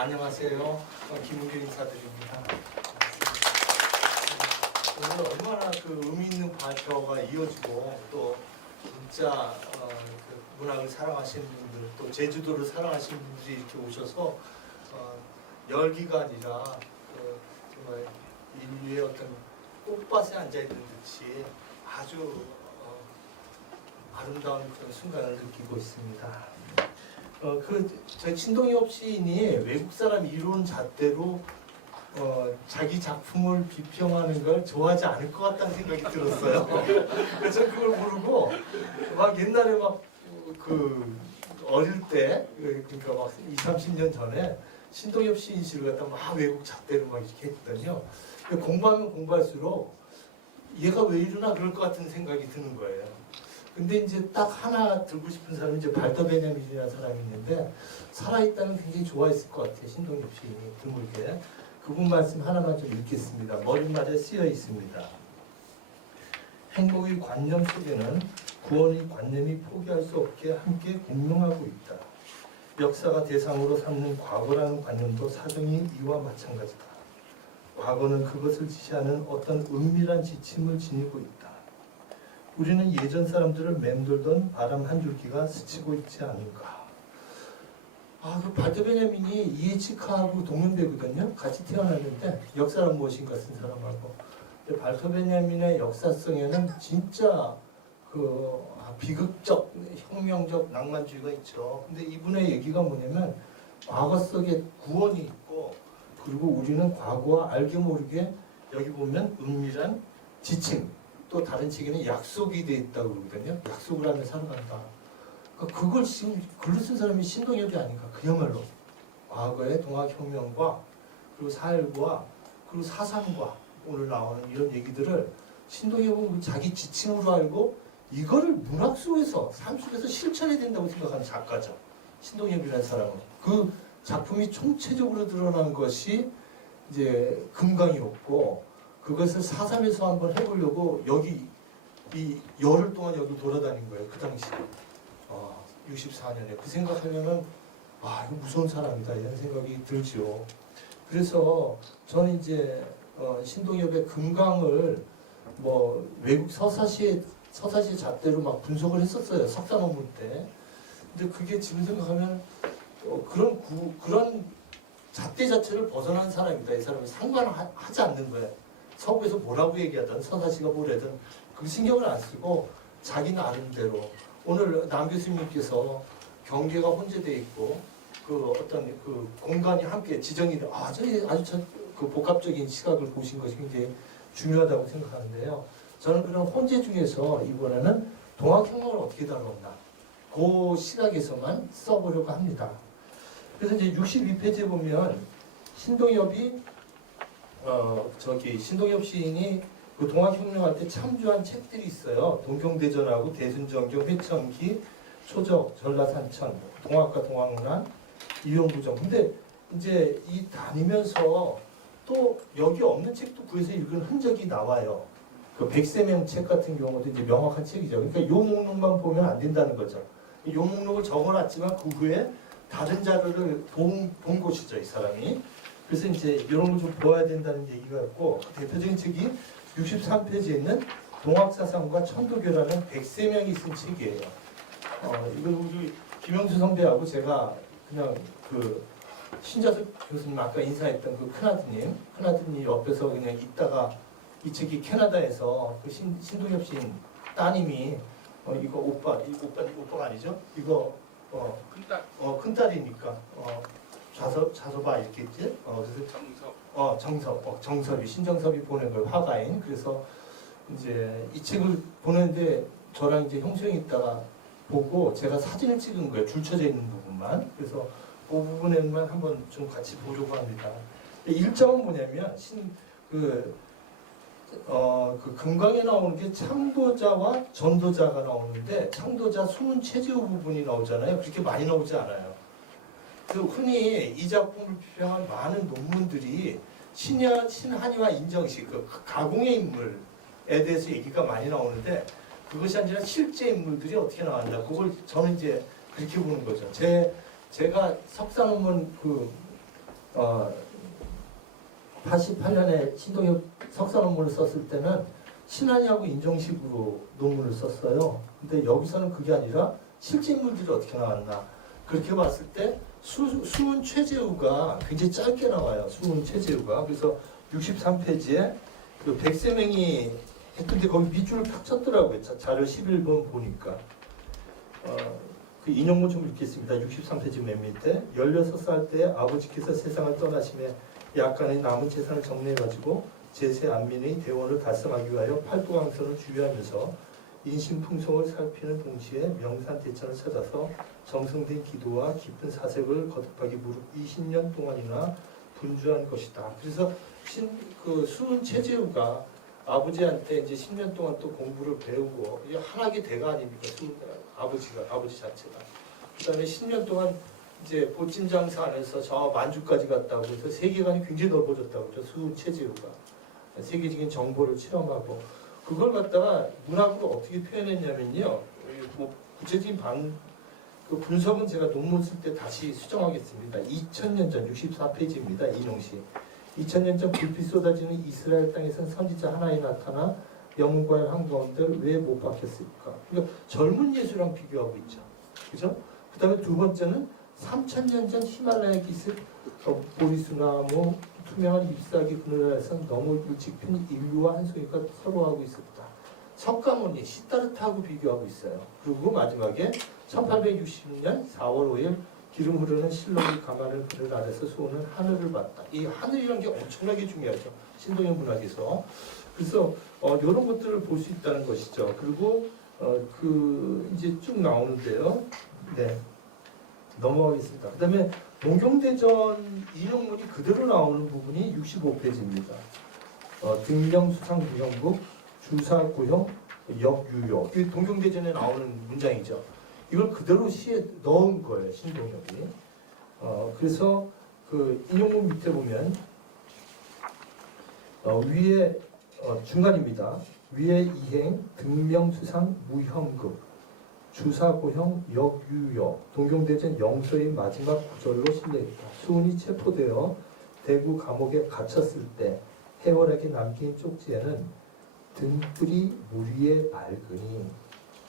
안녕하세요. 김은경 인사드립니다. 오늘 얼마나 그 의미 있는 발표가 이어지고 또 진짜 그 문학을 사랑하시는 분들 또 제주도를 사랑하시는 분들이 이렇게 오셔서 열기가 아니라 정말 인류의 어떤 꽃밭에 앉아 있는 듯이 아주 아름다운 그런 순간을 느끼고 있습니다. 저희 신동엽 시인이 외국 사람 이론 잣대로 자기 작품을 비평하는 걸 좋아하지 않을 것 같다는 생각이 들었어요. 그래서 그걸 모르고 막 옛날에 막 어릴 때 그러니까 막 20-30년 전에 신동엽 시인 시를 갖다 막 외국 잣대로 막 이렇게 했거든요. 공부하면 공부할수록 얘가 왜 이러나 그럴 것 같은 생각이 드는 거예요. 근데 이제 딱 하나 들고 싶은 사람이 이제 발더 베냐민이라는 사람이 있는데 살아있다는 굉장히 좋아했을 것 같아요. 신동엽 시인이 드물게. 그분 말씀 하나만 좀 읽겠습니다. 머릿말에 쓰여 있습니다. 행복의 관념 속에는 구원의 관념이 포기할 수 없게 함께 공명하고 있다. 역사가 대상으로 삼는 과거라는 관념도 사정이 이와 마찬가지다. 과거는 그것을 지시하는 어떤 은밀한 지침을 지니고 있다. 우리는 예전 사람들을 맴돌던 바람 한 줄기가 스치고 있지 않은가. 그 발더 베냐민이 이에치카하고 동년배거든요. 같이 태어났는데 역사란 무엇인가 쓴 사람하고. 근데 발더 베냐민의 역사성에는 진짜 비극적, 혁명적 낭만주의가 있죠. 근데 이분의 얘기가 뭐냐면 과거 속에 구원이 있고 그리고 우리는 과거와 알게 모르게 여기 보면 은밀한 지침 또 다른 책에는 약속이 돼 있다고 그러거든요. 약속을 하며 살아간다. 그걸 지금 글로 쓴 사람이 신동엽이 아닌가. 그야말로 과거의 동학혁명과 그리고 사일과 그리고 사상과 오늘 나오는 이런 얘기들을 신동엽은 자기 지침으로 알고 이거를 문학 속에서 삶 속에서 실천해야 된다고 생각하는 작가죠. 신동엽이라는 사람은 그 작품이 총체적으로 드러난 것이 이제 금강이었고 그것을 사삼에서 한번 해보려고 여기 이 열흘 동안 여기 돌아다닌 거예요. 그 당시 64년에 그 생각하면은 이거 무서운 사람이다 이런 생각이 들죠. 그래서 저는 이제 신동엽의 금강을 뭐 외국 서사시의 잣대로 막 분석을 했었어요. 석사 논문 때. 근데 그게 지금 생각하면 그런 잣대 자체를 벗어난 사람이다. 이 사람이 상관하지 않는 거예요. 서구에서 뭐라고 얘기하든 서사시가 뭐래든 그 신경을 안 쓰고 자기 나름대로 오늘 남 교수님께서 경계가 혼재되어 있고 그 어떤 그 공간이 함께 지정이 돼 아주 그 복합적인 시각을 보신 것이 굉장히 중요하다고 생각하는데요. 저는 그런 혼재 중에서 이번에는 동학혁명을 어떻게 다루었나 그 시각에서만 써보려고 합니다. 그래서 이제 62페이지에 보면 신동엽이 신동엽 시인이 그 동학혁명할 때 참조한 책들이 있어요. 동경대전하고 대순정경, 회천기, 초적, 전라산천, 동학과 동학문안, 이용부정. 근데 이제 이 다니면서 또 여기 없는 책도 구해서 읽은 흔적이 나와요. 그 백세명 책 같은 경우도 이제 명확한 책이죠. 그러니까 요 목록만 보면 안 된다는 거죠. 요 목록을 적어놨지만 그 후에 다른 자료를 본 것이죠, 이 사람이. 그래서 이제 이런 걸 좀 보아야 된다는 얘기가 있고 대표적인 책이 63페이지에 있는 동학사상과 천도교라는 백세명이 쓴 책이에요. 이걸 우리 김영수 선배하고 제가 그냥 그 신자섭 교수님 아까 인사했던 그 큰아드님 옆에서 그냥 있다가 이 책이 캐나다에서 그 신동엽 시인 따님이 이거 오빠가 아니죠? 이거 큰딸이니까 자서봐 이렇게 있지? 그래서 정섭이 신정섭이 보낸 걸 화가인. 그래서 이제 이 책을 보냈는데 저랑 이제 형수형이 있다가 보고 제가 사진을 찍은 거예요. 줄쳐져 있는 부분만. 그래서 그 부분에만 한번 좀 같이 보려고 합니다. 일정은 뭐냐면 그 금강에 나오는 게 창도자와 전도자가 나오는데 창도자 숨은 최재호 부분이 나오잖아요. 그렇게 많이 나오지 않아요. 그 흔히 이 작품을 비평한 많은 논문들이 신한이와 인정식, 그 가공의 인물에 대해서 얘기가 많이 나오는데 그것이 아니라 실제 인물들이 어떻게 나왔나 그걸 저는 이제 그렇게 보는 거죠. 제가 석사 논문 88년에 신동엽 석사 논문을 썼을 때는 신한이하고 인정식으로 논문을 썼어요. 근데 여기서는 그게 아니라 실제 인물들이 어떻게 나왔나. 그렇게 봤을 때 수은 최재우가 굉장히 짧게 나와요. 수은 최재우가. 그래서 63페이지에 그 백세명이 했던데 거기 밑줄을 탁 쳤더라고요. 자료 11번 보니까. 그 인용문 좀 읽겠습니다. 63페이지 맨 밑에 16살 때 아버지께서 세상을 떠나심에 약간의 남은 재산을 정리해가지고 제세 안민의 대원을 달성하기 위하여 팔도강선을 주유하면서 인신풍성을 살피는 동시에 명산대천을 찾아서 정성된 기도와 깊은 사색을 거듭하기 무릅 20년 동안이나 분주한 것이다. 그래서 그 수은 최재우가 아버지한테 이제 10년 동안 또 공부를 배우고 이게 한학의 대가 아닙니까? 아버지 자체가. 그다음에 10년 동안 이제 보찜장사 안에서 저 만주까지 갔다고 해서 세계관이 굉장히 넓어졌다고 그죠? 수은 최재우가 세계적인 정보를 체험하고 그걸 갖다가 문학으로 어떻게 표현했냐면요. 뭐 구체적인 그 분석은 제가 논문 쓸 때 다시 수정하겠습니다. 2000년 전 64페이지입니다. 인용시 2000년 전 불빛 쏟아지는 이스라엘 땅에선 선지자 하나에 나타나 영웅과의 한가운데를 왜 못 박혔을까? 그러니까 젊은 예수랑 비교하고 있죠. 그죠? 그 다음에 두 번째는 3000년 전 히말라야 기슭 보리수나무 투명한 잎사귀 그늘에서 너무 일찍 핀 인류와 한송이가 서로하고 있었다. 석가모니 시타르타하고 비교하고 있어요. 그리고 마지막에 1860년 4월 5일 기름 흐르는 실록의 가마를 그늘 아래서 수호는 하늘을 봤다. 이 하늘이라는 게 엄청나게 중요하죠. 신동엽 문학에서. 그래서 이런 것들을 볼 수 있다는 것이죠. 그리고 그 이제 쭉 나오는데요. 네. 넘어가겠습니다. 그 다음에 동경대전 인용문이 그대로 나오는 부분이 65페이지입니다. 등병수상구형국 주사구형 역유효. 이 동경대전에 나오는 문장이죠. 이걸 그대로 시에 넣은 거예요. 신동엽이. 그래서 그 인용문 밑에 보면 위에 중간입니다. 위에 이행 등명수상 무형급 주사고형 역유효 동경대전 영서의 마지막 구절로 실려있다. 수은이 체포되어 대구 감옥에 갇혔을 때 해월하게 남긴 쪽지에는 등불이 물 위에 밝으니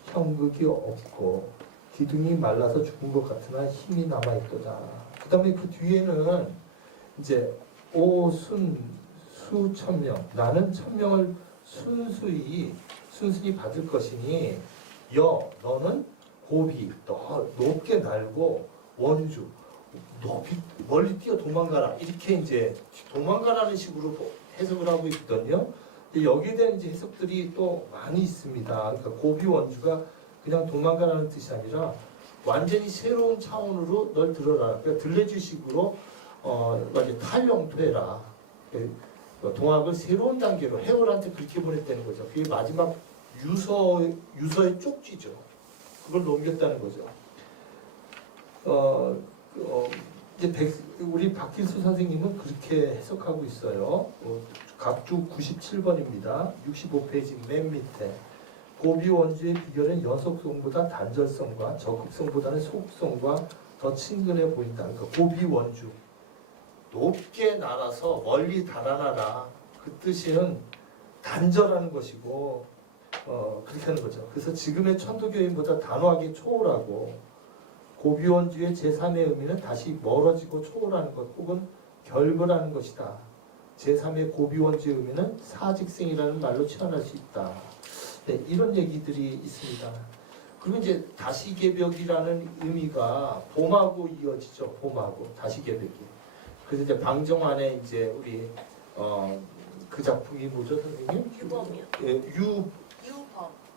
형극이 없고 기둥이 말라서 죽은 것 같으나 힘이 남아있도다. 그 다음에 그 뒤에는 이제 오순 수천명 나는 천명을 순순히 받을 것이니 너는 고비 높게 날고 원주 높이 멀리 뛰어 도망가라 이렇게 이제 도망가라는 식으로 해석을 하고 있거든요. 여기에 대한 이제 해석들이 또 많이 있습니다. 그러니까 고비 원주가 그냥 도망가라는 뜻이 아니라 완전히 새로운 차원으로 널 들어라. 그러니까 들레주식으로 탈영토해라. 동학을 새로운 단계로 해월한테 그렇게 보냈다는 거죠. 그게 마지막 유서의 쪽지죠. 그걸 넘겼다는 거죠. 이제 우리 박길수 선생님은 그렇게 해석하고 있어요. 각주 97번입니다. 65페이지 맨 밑에 고비 원주의 비결은 연속성보다 단절성과 적극성보다는 소극성과 더 친근해 보인다. 그러니까 고비 원주 높게 날아서 멀리 달아나라. 그 뜻은 단절하는 것이고 그렇게 하는 거죠. 그래서 지금의 천도교인보다 단호하게 초월하고 고비원주의 제3의 의미는 다시 멀어지고 초월하는 것 혹은 결별하는 것이다. 제3의 고비원주의 의미는 사직생이라는 말로 표현할 수 있다. 네, 이런 얘기들이 있습니다. 그리고 이제 다시개벽이라는 의미가 봄하고 이어지죠. 봄하고 다시개벽이. 그래서 이제 방정환의 이제 우리 그 작품이 뭐죠, 선생님? 유범이요. 예,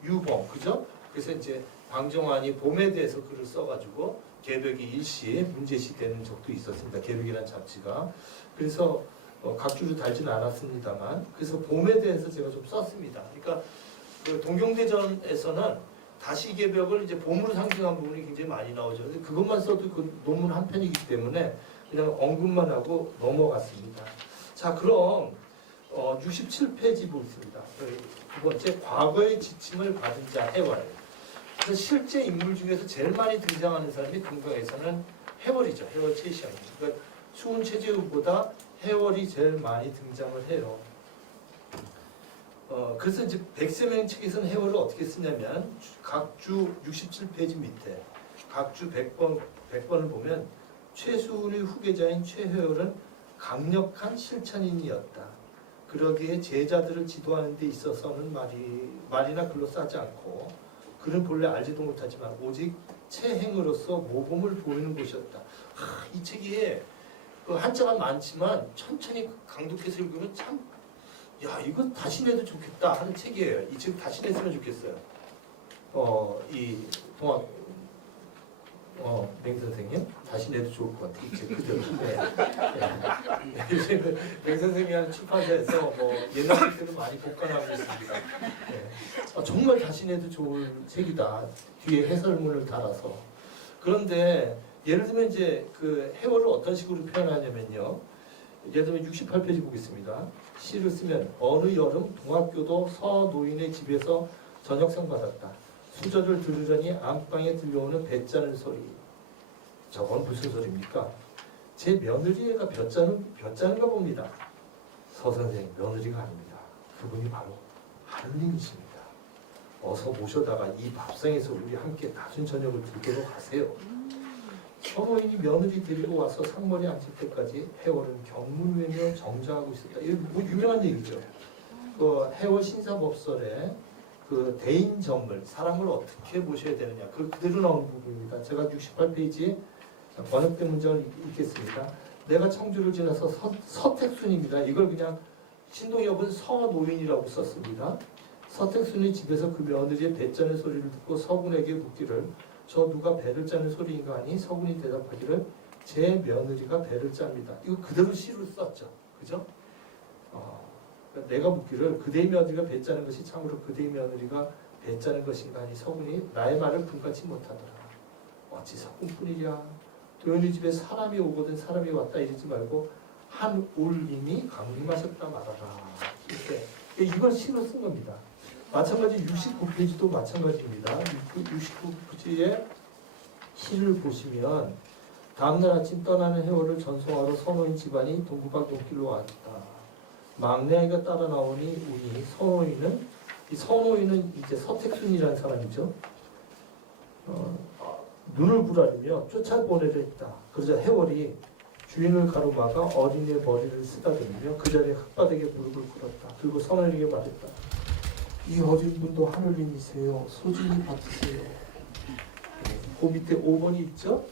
유범, 그죠? 그래서 이제 방정환이 봄에 대해서 글을 써가지고 개벽이 일시 문제시되는 적도 있었습니다. 개벽이라는 잡지가. 그래서 각주를 달지는 않았습니다만, 그래서 봄에 대해서 제가 좀 썼습니다. 그러니까 그 동경대전에서는 다시개벽을 이제 봄으로 상징한 부분이 굉장히 많이 나오죠. 근데 그것만 써도 그 논문 한 편이기 때문에 그냥 언급만 하고 넘어갔습니다. 자, 그럼 67페이지 보겠습니다. 두 번째, 과거의 지침을 받은 자 해월. 그래서 실제 인물 중에서 제일 많이 등장하는 사람이 금강에서는 해월이죠. 해월 최시환입니다. 그러니까 수은 최재우보다 해월이 제일 많이 등장을 해요. 그래서 이제 백세명 책에서는 해월을 어떻게 쓰냐면 각주 67페이지 밑에 각주 100번을 보면 최수은의 후계자인 최해월은 강력한 실천인이었다. 그러기에 제자들을 지도하는 데 있어서는 말이나 글로 싸지 않고 그는 본래 알지도 못하지만 오직 체행으로서 모범을 보이는 곳이었다. 이 책이 그 한자가 많지만 천천히 강독해서 읽으면 참 야 이거 다시 내도 좋겠다 하는 책이에요. 이 책 다시 냈으면 좋겠어요. 이 동학 맹 선생님 다시 내도 좋을 것 같아. 이 책 그대로. 맹 선생님이 하는 출판사에서 뭐 옛날 책들을 많이 복간하고 있습니다. 정말 다시 내도 좋을 책이다. 뒤에 해설문을 달아서. 그런데 예를 들면 이제 그 해월을 어떤 식으로 표현하냐면요. 예를 들면 68페이지 보겠습니다. 시를 쓰면 어느 여름 동학교도 서노인의 집에서 저녁상 받았다. 수저를 들으려니 안방에 들려오는 배 짜는 소리. 저건 무슨 소리입니까? 제 며느리가 벼 짜는가 봅니다. 서선생 며느리가 아닙니다. 그분이 바로 하느님이십니다. 어서 모셔다가 이 밥상에서 우리 함께 낮은 저녁을 들도록 하세요. 서노인이 며느리 데리고 와서 상머리 앉힐 때까지 해월은 경문외며 정자하고 있었다. 이거 뭐 유명한 얘기죠. 그 해월 신사법설에 그 대인정물, 사람을 어떻게 모셔야 되느냐, 그 그대로 나오는 부분입니다. 제가 68페이지 번역된 문장을 읽겠습니다. 내가 청주를 지나서 서택순입니다. 이걸 그냥 신동엽은 서노인이라고 썼습니다. 서택순이 집에서 그 며느리의 배 짜는 소리를 듣고 서군에게 묻기를 저 누가 배를 짜는 소리인가 하니 서군이 대답하기를 제 며느리가 배를 짭니다. 이거 그대로 시로 썼죠. 그죠? 내가 묻기를 그대의 며느리가 배 짜는 것이 참으로 그대의 며느리가 배 짜는 것인가 하니 서군이 나의 말을 분간치 못하더라. 어찌 서군뿐이랴. 도연이 집에 사람이 오거든 사람이 왔다 이러지 말고 한 올님이 강림하셨다 말하라. 이렇게 이걸 시로 쓴 겁니다. 마찬가지 69페이지도 마찬가지입니다. 69페이지에 시를 보시면 다음날 아침 떠나는 해월을 전송하러 서노인 집안이 동구박 동길로 왔다. 막내 아이가 따라 나오니 우니 서노인은 이제 서택순이라는 사람이죠. 눈을 부라리며 쫓아보내려 했다. 그러자 해월이 주인을 가로막아 어린이의 머리를 쓰다듬으며 그 자리에 흙바닥에 무릎을 꿇었다. 그리고 서노인에게 말했다. 이 어린 분도 하늘님이세요. 소중히 받으세요. 그 밑에 5번이 있죠.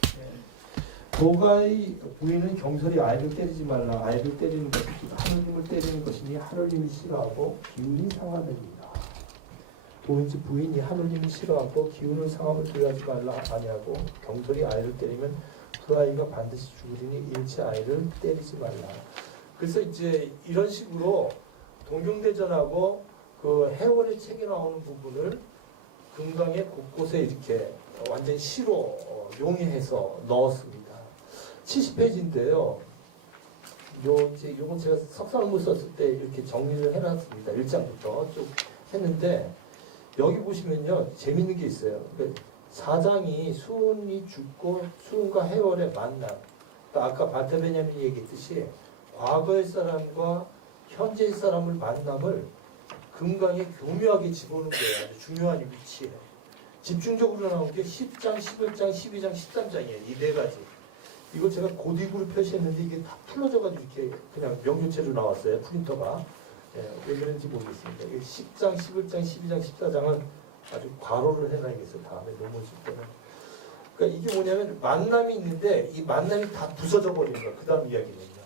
도가의 부인은 경솔히 아이를 때리지 말라. 아이를 때리는 것이 하느님을 때리는 것이니 하느님이 싫어하고 기운이 상하느니라. 도인지 부인이 하느님이 싫어하고 기운을 상함을 두려하지 말라 아니하고 경솔히 아이를 때리면 그 아이가 반드시 죽으리니 일체 아이를 때리지 말라. 그래서 이제 이런 식으로 동경대전하고 그 해월의 책에 나오는 부분을 금강의 곳곳에 이렇게 완전 시로 용해해서 넣었습니다. 70페이지인데요. 요건 제가 석사논문 썼을 때 이렇게 정리를 해놨습니다. 1장부터 쭉 했는데 여기 보시면요 재밌는 게 있어요. 사장이 수은이 죽고 수은과 해월의 만남. 그러니까 아까 바테베냐민이 얘기했듯이 과거의 사람과 현재의 사람을 만남을 금강에 교묘하게 집어넣은 거예요. 아주 중요한 위치에. 집중적으로 나온 게 10장, 11장, 12장, 13장이에요. 이 네 가지. 이거 제가 고딕으로 표시했는데 이게 다 풀어져가지고 이렇게 그냥 명료체로 나왔어요. 프린터가. 왜 그런지 모르겠습니다. 이게 10장, 11장, 12장, 14장은 아주 괄호를 해놔야겠어요. 다음에 넘어질 때는. 그러니까 이게 뭐냐면 만남이 있는데 이 만남이 다 부서져 버리는 거예요. 그 다음 이야기는요.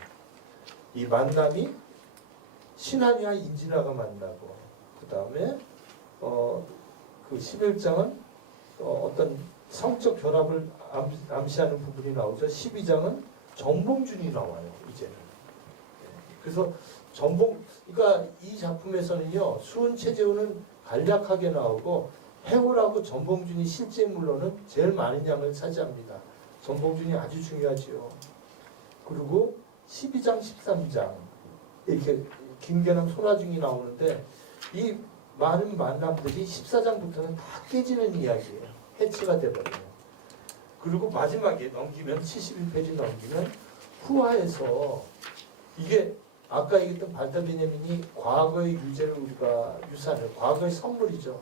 이 만남이 신한이와 인진아가 만나고 그 다음에 그 11장은 어떤 성적 결합을 암시하는 부분이 나오죠. 12장은 전봉준이 나와요. 이제는. 그래서 그러니까 이 작품에서는요. 수은 최재우는 간략하게 나오고 해월하고 전봉준이 실제 인물로는 제일 많은 양을 차지합니다. 전봉준이 아주 중요하지요. 그리고 12장, 13장 이렇게 김계남, 손아중이 나오는데 이 많은 만남들이 14장부터는 다 깨지는 이야기예요. 해치가 돼버려요. 그리고 마지막에 넘기면 71페이지 넘기면 후화에서 이게 아까 얘기했던 발타 베냐민이 과거의 유재를 우리가 유산을 과거의 선물이죠.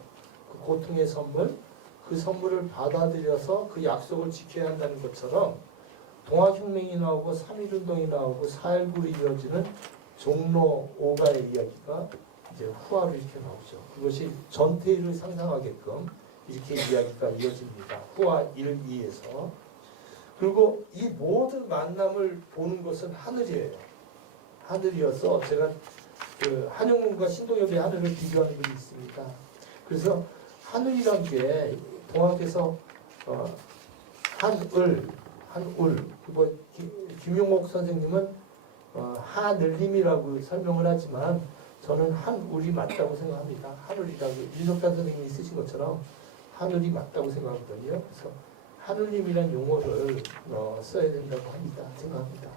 그 고통의 선물, 그 선물을 받아들여서 그 약속을 지켜야 한다는 것처럼 동학혁명이 나오고 3.1운동이 나오고 4.19로 이어지는 종로 5가의 이야기가 이제 후화로 이렇게 나오죠. 그것이 전태일을 상상하게끔 이렇게 이야기가 이어집니다. 후화 1, 2에서. 그리고 이 모든 만남을 보는 것은 하늘이에요. 하늘이어서 제가 그 한용운과 신동엽의 하늘을 비교하는 글이 있습니다. 그래서 하늘이란 게 동학에서 한울, 뭐 김용옥 선생님은 하늘림이라고 설명을 하지만 저는 한울이 맞다고 생각합니다. 하늘이라고 윤석단 선생님이 쓰신 것처럼 하늘이 맞다고 생각하거든요. 그래서 하늘님이란 용어를 써야 된다고 생각합니다.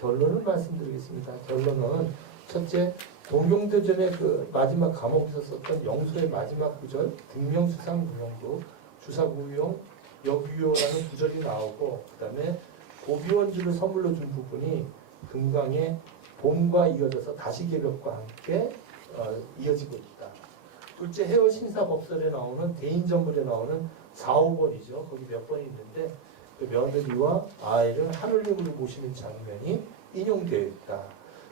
결론을 말씀드리겠습니다. 결론은 첫째, 동경대전의 그 마지막 감옥에서 썼던 영수의 마지막 구절 등명수상무용도 주사구용 여규요라는 구절이 나오고 그 다음에 고비원주를 선물로 준 부분이 금강의 봄과 이어져서 다시개벽과 함께 이어지고 있다. 둘째, 해월 신사법설에 나오는 대인전물에 나오는 4, 5번이죠. 거기 몇 번이 있는데 그 며느리와 아이를 하늘님으로 모시는 장면이 인용되어 있다.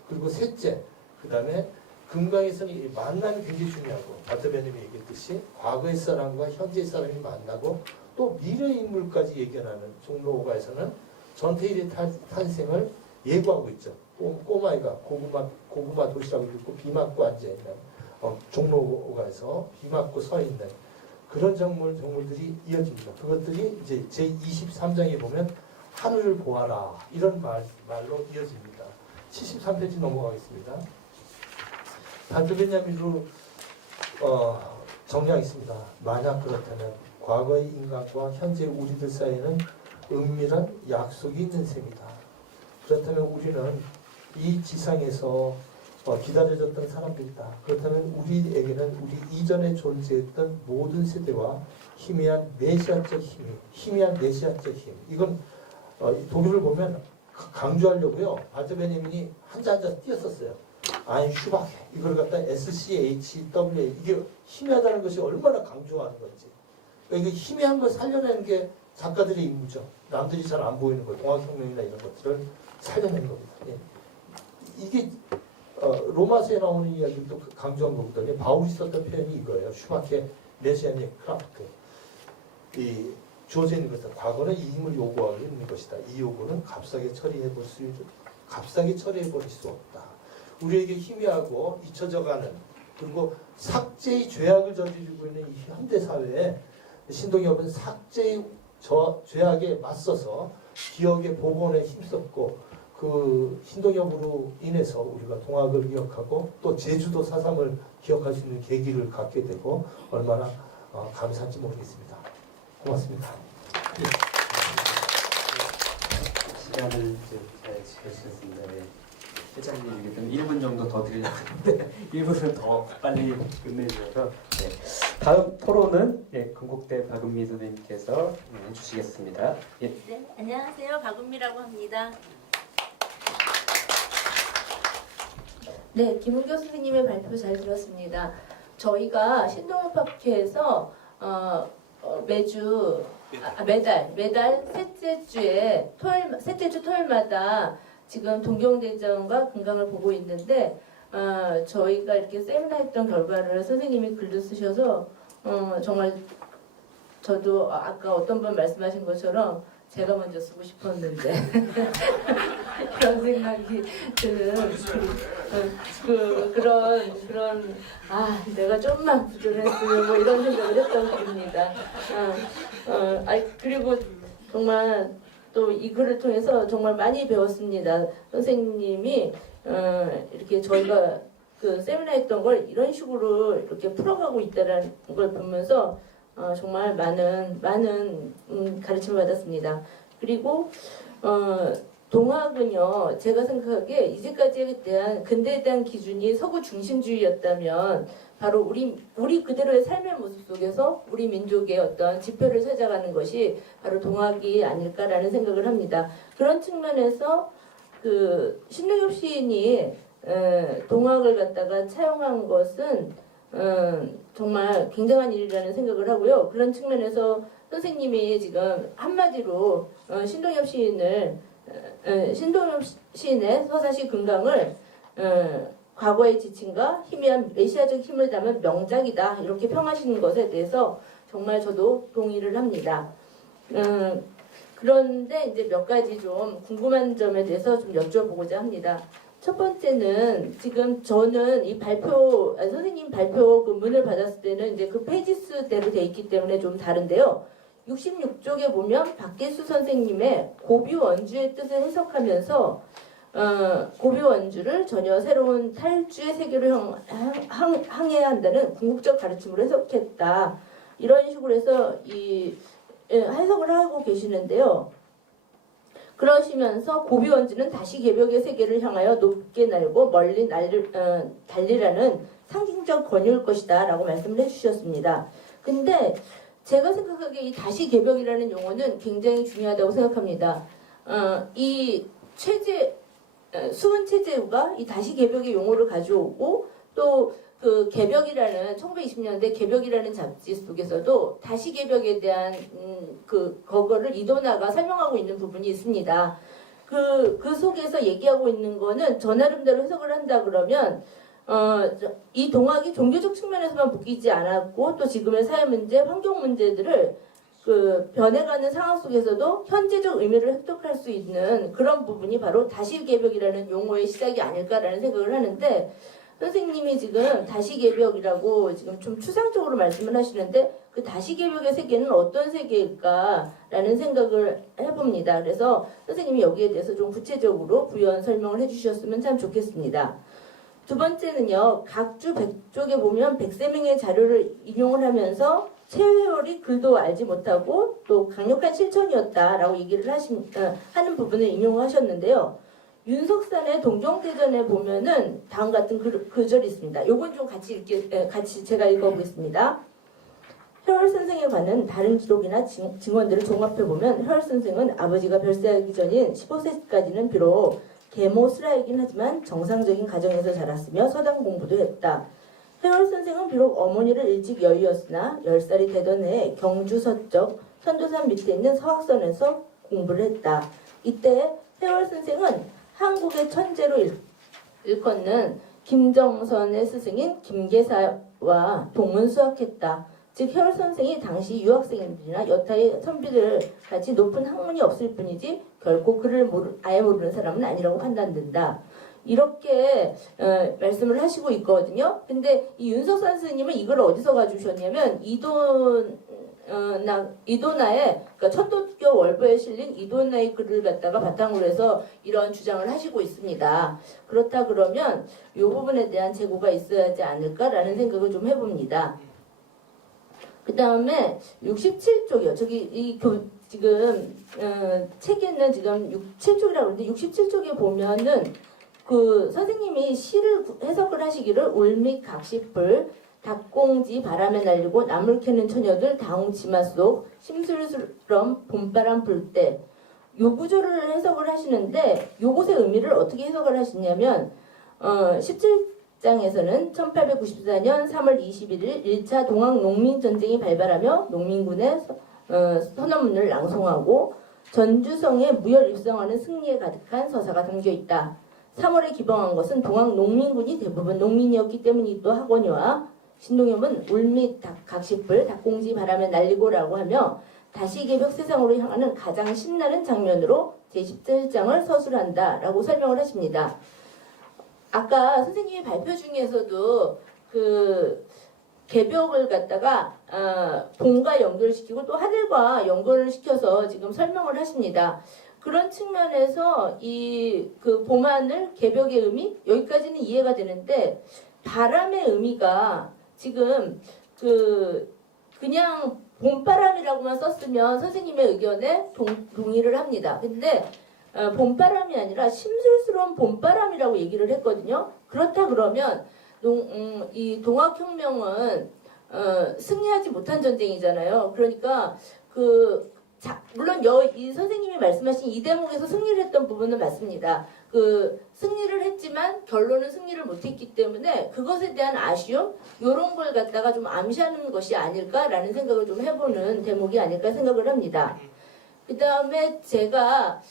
그리고 셋째, 그 다음에 금강에서는 이 만남이 굉장히 중요하고 바트베님이 얘기했듯이 과거의 사람과 현재의 사람이 만나고 또 미래의 인물까지 얘기하는 종로 5가에서는 전태일의 탄생을 예고하고 있죠. 꼬마이가 고구마 도시락을 들고 비 맞고 앉아있는 종로 5가에서 비 맞고 서 있는 그런 정물들이 이어집니다. 그것들이 이제 제23장에 보면 하늘을 보아라 이런 말로 이어집니다. 73페이지 넘어가겠습니다. 반드베냐민으로 정리하겠습니다. 만약 그렇다면 과거의 인간과 현재 우리들 사이에는 은밀한 약속이 있는 셈이다. 그렇다면 우리는 이 지상에서 기다려졌던 사람들이다. 그렇다면 우리에게는 우리 이전에 존재했던 모든 세대와 희미한 메시아적 힘. 이건 독일을 보면 강조하려고요. 발터 베냐민이 한자 띄었었어요. 아인 슈바케. 이걸 갖다 SCHWA. 이게 희미하다는 것이 얼마나 강조하는 건지. 그러니까 희미한 걸 살려내는 게 작가들의 임무죠. 남들이 잘 안 보이는 것, 동학혁명이나 이런 것들을 살려낸 겁니다. 예. 이게 로마서에 나오는 이야기도 강조한 거거든요. 바울이 썼던 표현이 이거예요. 슈바케 메시아닉 크라프트. 이 주어져 있는 것은 과거는 이 힘을 요구하고 있는 것이다. 이 요구는 값싸게 처리해버릴 수 없다. 우리에게 희미하고 잊혀져가는 그리고 삭제의 죄악을 저지르고 있는 이 현대 사회에 신동엽은 삭제의 죄악에 맞서서 기억의 복원에 힘썼고 그 신동엽으로 인해서 우리가 동학을 기억하고 또 제주도 4.3을 기억할 수 있는 계기를 갖게 되고 얼마나 감사한지 모르겠습니다. 고맙습니다. 시간을 잘 지켜주셨습니다. 네. 회장님 얘기했던 1분 정도 더 드리려고 했는데 1분을 더 빨리 끝내주셔서 네. 다음 토론은 건국대 박은미 선생님께서 해주시겠습니다. 예. 네, 안녕하세요. 박은미라고 합니다. 네, 김은교 선생님의 발표 잘 들었습니다. 저희가 신동엽 학회에서 매달 셋째 주 토요일마다 지금 동경대전과 금강을 보고 있는데 저희가 이렇게 세미나 했던 결과를 선생님이 글도 쓰셔서 정말 저도 아까 어떤 분 말씀하신 것처럼 제가 먼저 쓰고 싶었는데 그런 생각이 드는 그런 내가 좀만 부족했으면 뭐 이런 생각을 했던 겁니다. 그리고 정말 또 이 글을 통해서 정말 많이 배웠습니다. 선생님이 이렇게 저희가 그 세미나 했던 걸 이런 식으로 이렇게 풀어가고 있다는 걸 보면서 정말 많은 가르침을 받았습니다. 그리고 동학은요, 제가 생각하기에 이제까지에 대한 근대에 대한 기준이 서구 중심주의였다면 바로 우리 그대로의 삶의 모습 속에서 우리 민족의 어떤 지표를 찾아가는 것이 바로 동학이 아닐까라는 생각을 합니다. 그런 측면에서 그 신동엽 시인이 동학을 갖다가 차용한 것은 정말 굉장한 일이라는 생각을 하고요. 그런 측면에서 선생님이 지금 한마디로 신동엽 시인의 서사시 금강을 과거의 지침과 희미한 메시아적 힘을 담은 명작이다 이렇게 평하시는 것에 대해서 정말 저도 동의를 합니다. 그런데 이제 몇 가지 좀 궁금한 점에 대해서 좀 여쭤보고자 합니다. 첫 번째는 지금 저는 이 선생님 발표 그 문을 받았을 때는 이제 그 페이지 수대로 돼 있기 때문에 좀 다른데요. 66쪽에 보면 박계수 선생님의 고비 원주의 뜻을 해석하면서 고비 원주를 전혀 새로운 탈주의 세계로 항해야 한다는 궁극적 가르침으로 해석했다. 이런 식으로 해서 해석을 하고 계시는데요. 그러시면서 고비 원주는 다시 개벽의 세계를 향하여 높게 날고 멀리 달리라는 상징적 권유일 것이다 라고 말씀을 해주셨습니다. 근데 제가 생각하기에 이 다시 개벽이라는 용어는 굉장히 중요하다고 생각합니다. 이 수은 최재우가 이 다시 개벽의 용어를 가져오고 또 그 개벽이라는 1920년대 개벽이라는 잡지 속에서도 다시 개벽에 대한 그거를 이도나가 설명하고 있는 부분이 있습니다. 그 속에서 얘기하고 있는 거는 저 나름대로 해석을 한다 그러면 이 동학이 종교적 측면에서만 묶이지 않았고 또 지금의 사회 문제, 환경 문제들을 그 변해가는 상황 속에서도 현재적 의미를 획득할 수 있는 그런 부분이 바로 다시 개벽이라는 용어의 시작이 아닐까라는 생각을 하는데 선생님이 지금 다시 개벽이라고 지금 좀 추상적으로 말씀을 하시는데 그 다시 개벽의 세계는 어떤 세계일까라는 생각을 해봅니다. 그래서 선생님이 여기에 대해서 좀 구체적으로 부연 설명을 해주셨으면 참 좋겠습니다. 두 번째는요. 각주 100쪽에 보면 100세명의 자료를 인용을 하면서 최회월이 글도 알지 못하고 또 강력한 실천이었다라고 얘기를 하는 부분을 인용하셨는데요. 윤석산의 동정대전에 보면은 다음 같은 구절이 있습니다. 요건 좀 같이 제가 읽어보겠습니다. 혜월 선생에 관한 다른 기록이나 증언들을 종합해 보면 혜월 선생은 아버지가 별세하기 전인 15세까지는 비록 계모 슬라이긴 하지만 정상적인 가정에서 자랐으며 서당 공부도 했다. 혜월 선생은 비록 어머니를 일찍 여의었으나 10살이 되던 해에 경주 서쪽 선도산 밑에 있는 서학선에서 공부를 했다. 이때 혜월 선생은 한국의 천재로 일컫는 김정선의 스승인 김계사와 동문수학했다. 즉 혜월 선생이 당시 유학생들이나 여타의 선비들 같이 높은 학문이 없을 뿐이지 결코 그를 아예 모르는 사람은 아니라고 판단된다. 이렇게 말씀을 하시고 있거든요. 근데 이 윤석산 스님은 이걸 어디서 가져오셨냐면 이도나의 그러니까 천도교 월보에 실린 이도나의 글을 갖다가 바탕으로 해서 이런 주장을 하시고 있습니다. 그렇다 그러면 이 부분에 대한 재고가 있어야 하지 않을까라는 생각을 좀 해봅니다. 그 다음에 67쪽이요. 저기 지금 책에는 지금 67쪽이라고 그러는데 67쪽에 보면은 그 선생님이 시를 해석을 하시기를 울밑 각시풀 닭공지 바람에 날리고 나물 캐는 처녀들 다홍치마 속 심술스런 봄바람 불 때 요 구절을 해석을 하시는데 요것의 의미를 어떻게 해석을 하시냐면 17장에서는 1894년 3월 21일 1차 동학 농민전쟁이 발발하며 농민군의 선언문을 낭송하고 전주성에 무혈 입성하는 승리에 가득한 서사가 담겨있다. 3월에 기방한 것은 동학 농민군이 대부분 농민이었기 때문이기도 하거니와 신동엽은 울밑 각시풀 닭공지 바람에 날리고라고 하며 다시 개벽 세상으로 향하는 가장 신나는 장면으로 제17장을 서술한다라고 설명을 하십니다. 아까 선생님의 발표 중에서도 그 개벽을 갖다가 봄과 연결시키고 또 하늘과 연결을 시켜서 지금 설명을 하십니다. 그런 측면에서 이 그 봄하늘 개벽의 의미 여기까지는 이해가 되는데 바람의 의미가 지금 그냥 봄바람이라고만 썼으면 선생님의 의견에 동의를 합니다. 근데 봄바람이 아니라 심술스러운 봄바람이라고 얘기를 했거든요. 그렇다 그러면 이 동학혁명은 승리하지 못한 전쟁이잖아요. 그러니까 그 물론 이 선생님이 말씀하신 이 대목에서 승리를 했던 부분은 맞습니다. 그 승리를 했지만 결론은 승리를 못했기 때문에 그것에 대한 아쉬움 이런 걸 갖다가 좀 암시하는 것이 아닐까라는 생각을 좀 해보는 대목이 아닐까 생각을 합니다. 그 다음에 제가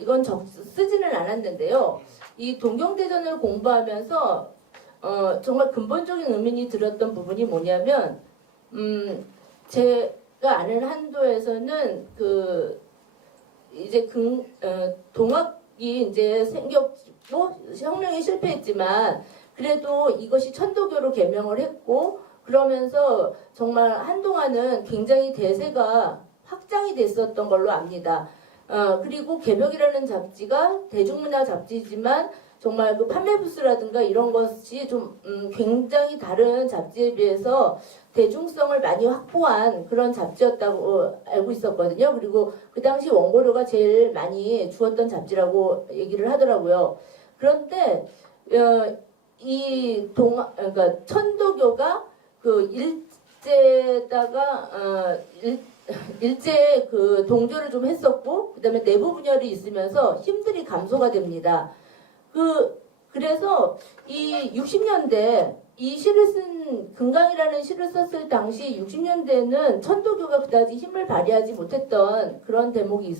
이건 쓰지는 않았는데요. 이 동경대전을 공부하면서 정말 근본적인 의문이 들었던 부분이 뭐냐면 제가 아는 한도에서는 그 이제 동학이 이제 생겼고 혁명이 실패했지만 그래도 이것이 천도교로 개명을 했고 그러면서 정말 한동안은 굉장히 대세가 확장이 됐었던 걸로 압니다. 그리고 개벽이라는 잡지가 대중문화 잡지지만 정말 그 판매 부스라든가 이런 것이 좀 굉장히 다른 잡지에 비해서 대중성을 많이 확보한 그런 잡지였다고 알고 있었거든요. 그리고 그 당시 원고료가 제일 많이 주었던 잡지라고 얘기를 하더라고요. 그런데 그러니까 천도교가 그 일제에 그 동조를 좀 했었고 그다음에 내부 분열이 있으면서 힘들이 감소가 됩니다. 그래서 이 60년대 이 시를 쓴 금강이라는 시를 썼을 당시 60년대에는 천도교가 그다지 힘을 발휘하지 못했던 그런 대목이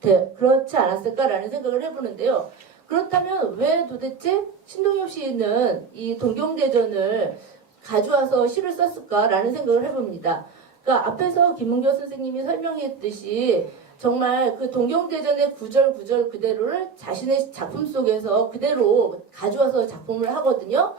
그렇지 않았을까라는 생각을 해보는데요. 그렇다면 왜 도대체 신동엽 시인은 이 동경대전을 가져와서 시를 썼을까라는 생각을 해봅니다. 그러니까 앞에서 김문교 선생님이 설명했듯이 정말 그 동경대전의 구절 그대로를 자신의 작품 속에서 그대로 가져와서 작품을 하거든요.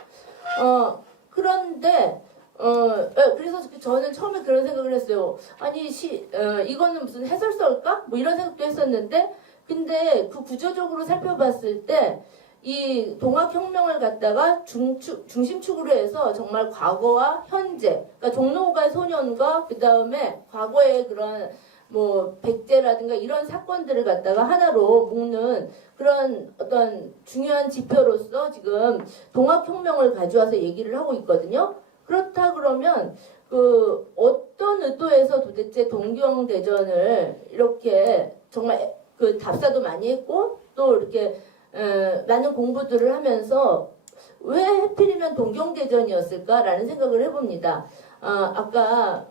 그런데 그래서 저는 처음에 그런 생각을 했어요. 아니 이거는 무슨 해설서일까? 뭐 이런 생각도 했었는데 근데 그 구조적으로 살펴봤을 때 이 동학혁명을 갖다가 중심축으로 해서 정말 과거와 현재, 그러니까 종로가의 소년과 그 다음에 과거의 그런 뭐 백제라든가 이런 사건들을 갖다가 하나로 묶는 그런 어떤 중요한 지표로서 지금 동학혁명을 가져와서 얘기를 하고 있거든요. 그렇다 그러면 그 어떤 의도에서 도대체 동경대전을 이렇게 정말 그 답사도 많이 했고 또 이렇게 많은 공부들을 하면서 왜 하필이면 동경대전이었을까라는 생각을 해봅니다. 아까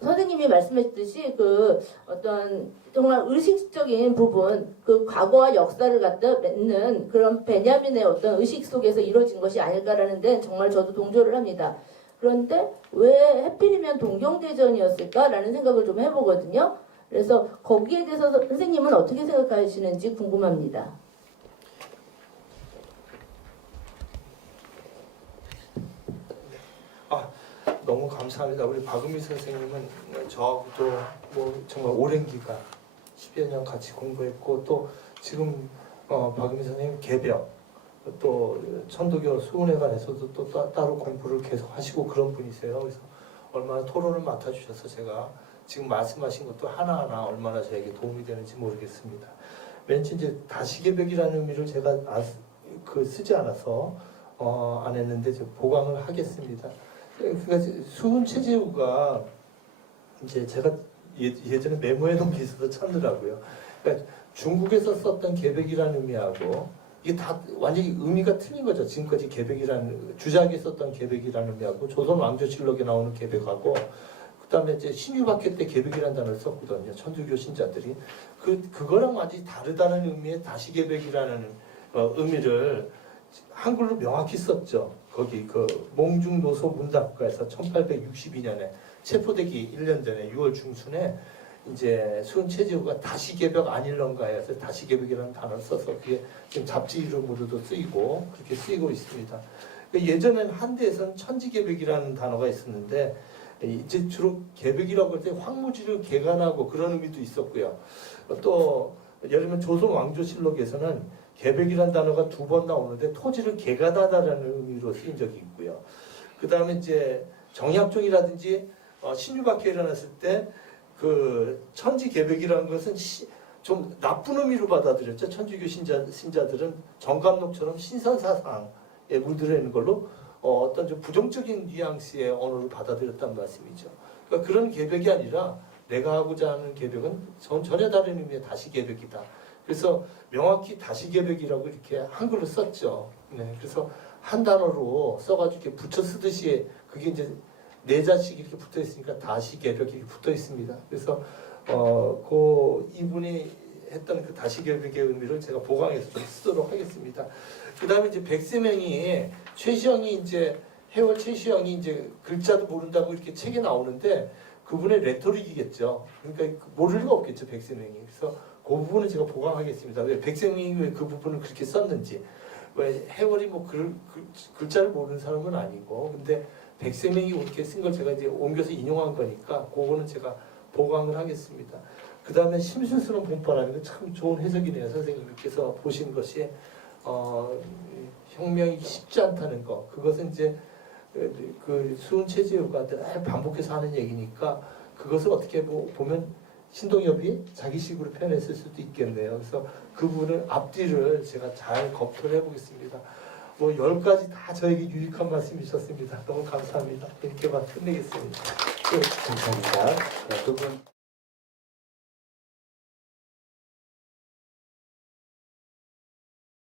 선생님이 말씀하셨듯이 그 어떤 정말 의식적인 부분, 그 과거와 역사를 갖다 맺는 그런 베냐민의 어떤 의식 속에서 이루어진 것이 아닐까라는 데는 정말 저도 동조를 합니다. 그런데 왜 하필이면 동경대전이었을까라는 생각을 좀 해보거든요. 그래서 거기에 대해서 선생님은 어떻게 생각하시는지 궁금합니다. 너무 감사합니다. 우리 박은미 선생님은 저하고도 뭐 정말 오랜 기간 10여 년 같이 공부했고 또 지금 박은미 선생님 개벽 또 천도교 수훈회관에서도 또 따로 공부를 계속 하시고 그런 분이세요. 그래서 얼마나 토론을 맡아주셔서 제가 지금 말씀하신 것도 하나하나 얼마나 저에게 도움이 되는지 모르겠습니다. 왠지 이제 다시개벽이라는 의미를 제가 쓰지 않아서 안 했는데 이제 보강을 하겠습니다. 그러니까 수훈 최재우가 이제 제가 예전에 메모해 놓은 게 있어서 찾느라고요. 그러니까 중국에서 썼던 개벽이라는 의미하고 이게 다 완전히 의미가 틀린 거죠. 지금까지 개벽이라는 주작에 썼던 개벽이라는 의미하고 조선 왕조실록에 나오는 개벽하고 그다음에 이제 신유박해 때 개벽이라는 단어를 썼거든요. 천주교 신자들이 그거랑 완전히 다르다는 의미의 다시개벽이라는 의미를 한글로 명확히 썼죠. 거기 그 몽중노소 문답가에서 1862년에 체포되기 1년 전에 6월 중순에 이제 수훈 최재우가 다시개벽 아닐런가에 해서 다시개벽이라는 단어를 써서 그게 지금 잡지 이름으로도 쓰이고 그렇게 쓰이고 있습니다. 예전에는 한대에서는 천지개벽이라는 단어가 있었는데 이제 주로 개벽이라고 할 때 황무지를 개간하고 그런 의미도 있었고요. 또 예를 들면 조선 왕조실록에서는 개벽이라는 단어가 2번 나오는데 토지를 개간하다라는 의미로 쓰인 적이 있고요. 그 다음에 이제 정약종이라든지 신유박해에 일어났을 때 그 천지개벽이라는 것은 좀 나쁜 의미로 받아들였죠. 천주교 신자들은 정감록처럼 신선사상에 물들어 있는 걸로 어떤 좀 부정적인 뉘앙스의 언어를 받아들였다는 말씀이죠. 그러니까 그런 개벽이 아니라 내가 하고자 하는 개벽은 전혀 다른 의미의 다시 개벽이다. 그래서 명확히 다시 개벽이라고 이렇게 한글로 썼죠. 네, 그래서 한 단어로 써가지고 이렇게 붙여 쓰듯이 그게 이제 네 자식이 이렇게 붙어 있으니까 다시 개벽이 이렇게 붙어 있습니다. 그래서 그 이분이 했던 그 다시 개벽의 의미를 제가 보강해서 좀 쓰도록 하겠습니다. 그 다음에 이제 백세명이 최시영이 이제 해월 최시영이 이제 글자도 모른다고 이렇게 책에 나오는데 그분의 레토릭이겠죠. 그러니까 모를 리가 없겠죠, 백세명이. 그래서 그 부분은 제가 보강하겠습니다. 왜 백세명이 왜 그 부분을 그렇게 썼는지. 왜 해월이 뭐 글자를 모르는 사람은 아니고, 근데 백세명이 그렇게 쓴 걸 제가 이제 옮겨서 인용한 거니까 그거는 제가 보강을 하겠습니다. 그 다음에 심술스러운 봄바람이 참 좋은 해석이네요. 선생님께서 보신 것이 혁명이 쉽지 않다는 거. 그것은 이제 그 수은 최지우가 늘 반복해서 하는 얘기니까 그것을 어떻게 보면 신동엽이 자기식으로 표현했을 수도 있겠네요. 그래서 그 부분을 앞뒤를 제가 잘 검토를 해보겠습니다. 뭐 10가지 다 저에게 유익한 말씀이셨습니다. 너무 감사합니다. 이렇게만 끝내겠습니다. 감사합니다. 두 분.